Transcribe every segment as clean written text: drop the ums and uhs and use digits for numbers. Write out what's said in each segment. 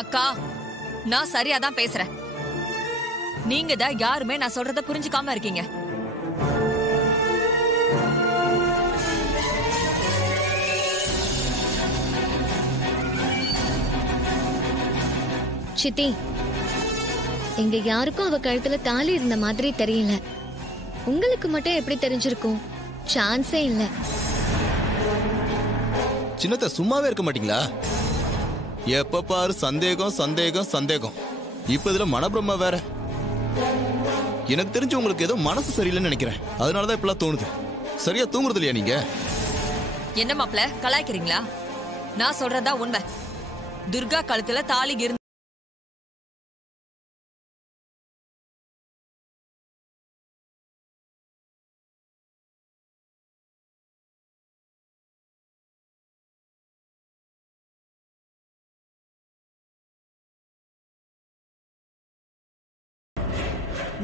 அக்கா, நான் சரியாதான் பேசுறேன். நீங்க தான் யாருமே நான் சொல்றத புரிஞ்சுக்காம இருக்கீங்க. சித்தி, எங்க யாருக்கும் அவ கழுத்துல தாலி இருந்த மாதிரி தெரியல. உங்களுக்கு மட்டும் எப்படி தெரிஞ்சிருக்கும்? சான்ஸே இல்ல. சின்னத்த சும்மாவே இருக்க மாட்டீங்களா? எப்ப பாரு சந்தேகம் சந்தேகம் சந்தேகம். இப்ப இதுல மனப்பிரம வேற. எனக்கு தெரிஞ்சு உங்களுக்கு ஏதோ மனசு சரியில்லைன்னு நினைக்கிறேன். அதனாலதான் இப்பெல்லாம் தோணுது. சரியா தூங்குறது இல்லையா நீங்க? என்ன மாப்ள கலாய்க்கிறீங்களா? நான் சொல்றதா உண்மை. துர்கா கழுத்துல தாலி இருந்து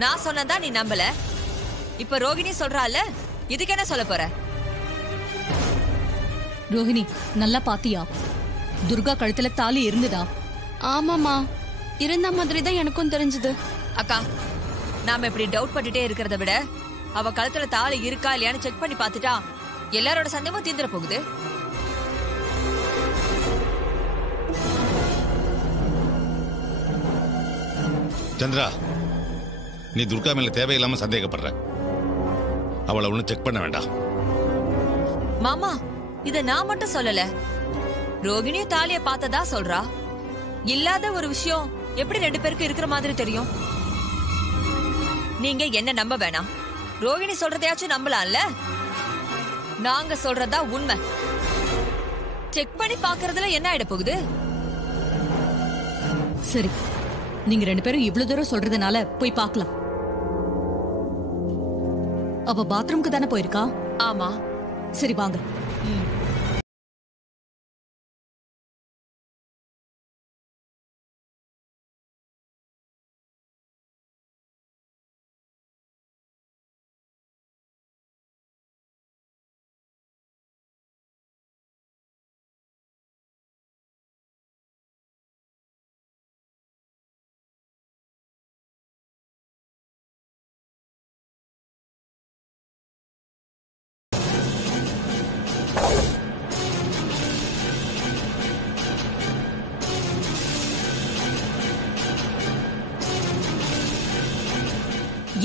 நான் சொன்னதா நீ நம்பல. இப்ப ரோகிணி சொல்றால, இதுக்கு என்ன சொல்ல போற? ரோஹிணி, நல்லா பாத்தியா? துர்கா கழுத்துல தாலி இருந்துதா? ஆமாமா, இருந்த மாதிரி தான் எனக்கும் தெரிஞ்சது. அக்கா, நாம இப்படி டவுட் பட்டுட்டே இருக்கிறத விட அவ கழுத்துல தாலி இருக்கா இல்லையான்னு செக் பண்ணி பாத்துட்டா எல்லாரோட சந்தேகமும் தீந்துற போகுது. சந்திரா, நீ துர்கா மேல தேவையில்லாம சந்தேகப்படுற. அவளை ஒண்ணு செக் பண்ண வேண்டாம். மாமா, இத நான் மட்டும் சொல்லல. ரோகிணி தாலிய பார்த்ததா சொல்றா. இல்லாத ஒரு விஷயம் எப்படி ரெண்டு பேருக்கு இருக்கிற மாதிரி தெரியும்? நீங்க என்ன நம்ப வேணாம். ரோகிணி சொல்றதையாச்சும் நம்பலாம்ல? நாங்க சொல்றதா உண்மை. செக் பண்ணி பாக்குறதுல என்ன ஆயிட போகுது? சரி, நீங்க ரெண்டு பேரும் இவ்வளவு தூரம் சொல்றதுனால போய் பார்க்கலாம். அவ பாத்ரூம்க்கு தானே போயிருக்கா? ஆமா. சரி வாங்க.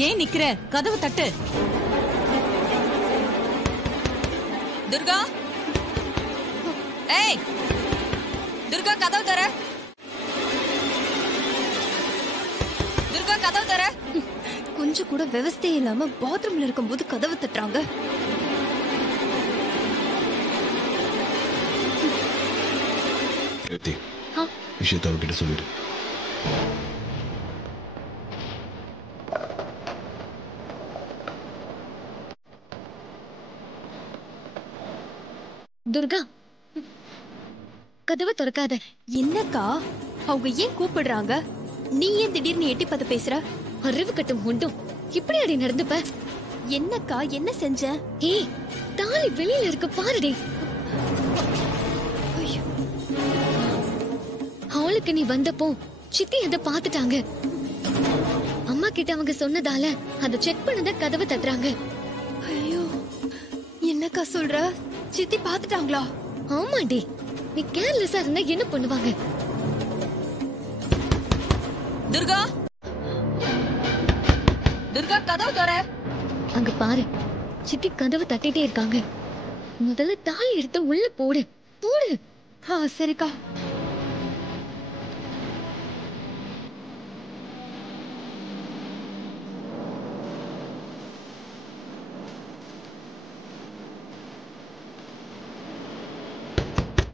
ஏன் நிக்கிற? கதவு தட்டு. துர்கா, ஏய் துர்கா, கதவு தர. துர்கா, கதவு தர. கொஞ்சம் கூட விவசாயம் இல்லாம பாத்ரூம்ல இருக்கும்போது கதவு தட்டுறாங்க. விஷயத்தை அவர்கிட்ட சொல்லிடு. துர்கா, கதவை திறக்காத. என்னக்கா, அவங்க ஏன் கூப்பிடுறாங்க? நீ ஏன் திடீர்னு எட்டி பார்த்து பேசுற? அறிவு கட்டும் உண்டும் இப்படி அடி நடந்துப்ப? என்னக்கா, என்ன செஞ்ச? ஏய், தாலி வெளியில இருக்க பாருடே. ஹாலுக்கு நீ வந்தப்போ சித்தி அத பாத்துட்டாங்க. அம்மா கிட்ட அவங்க சொன்னதால அத செக் பண்ணத கதவை தட்டுறாங்க. ஐயோ, என்னக்கா சொல்ற? சித்தி பாத்துட்டாங்களா? ஆமாடி, நீ கேர்லெஸ்ஸா இருந்தா என்ன பண்ணுவாங்க? துர்கா, துர்கா, கதவு தர. அங்க பாரு, சித்தி கதவை தட்டிட்டே இருக்காங்க. முதல்ல தாலி எடுத்து உள்ள போடு. போடு. சரிக்கா.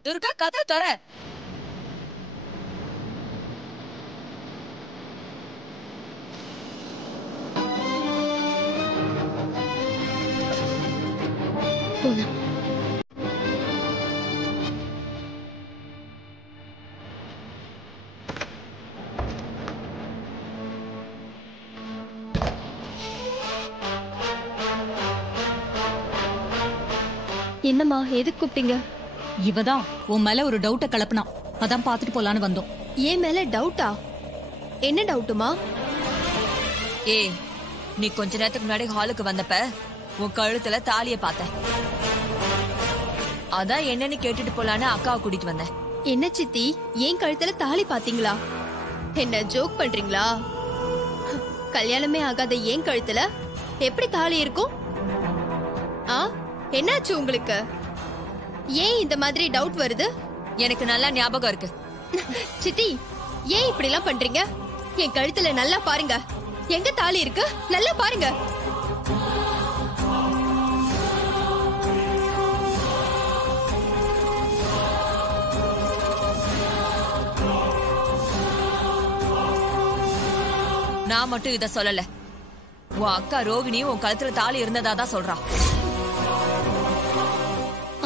துர்கா, கதவு தர. போலாம். என்னம்மா, எதுக்கு கூப்பிட்டீங்க? இவதான் உன் மேல ஒரு டவுட்ட கலப்பினா. அதான் பாத்துட்டு போலான்னு வந்தோம். ஏன் மேல டவுட்டா? என்ன டவுட்டுமா? ஏய், நீ கொஞ்ச நேரத்துக்கு முன்னாடி ஹாலுக்கு வந்தப்ப உன் கழுத்துல தாலிய பார்த்தேன். அதான் என்னன்னு கேட்டுட்டு போலான்னு அக்காவை கூட்டிட்டு வந்தேன். என்ன சித்தி, ஏன் கழுத்துல தாலி பாத்தீங்களா? என்ன ஜோக் பண்றீங்களா? கல்யாணமே ஆகாத ஏன் கழுத்துல எப்படி தாலி இருக்கும்? என்னாச்சு உங்களுக்கு? ஏன் இந்த மாதிரி டவுட் வருது? எனக்கு நல்லா ஞாபகம் இருக்கு. சித்தி, ஏன் இப்படி எல்லாம் பண்றீங்க? என் கழுத்துல நல்லா பாருங்க, எங்க தாலி இருக்கு நல்லா பாருங்க. நான் மட்டும் இத சொல்லல, உன் அக்கா ரோகிணி உன் கழுத்துல தாலி இருந்ததா தான் சொல்றா.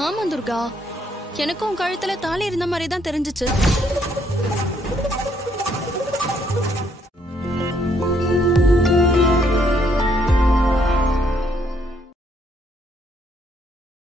ஆமா துர்கா, எனக்கும் கழுத்துல தாலி இருந்த மாதிரி தான் தெரிஞ்சுச்சு.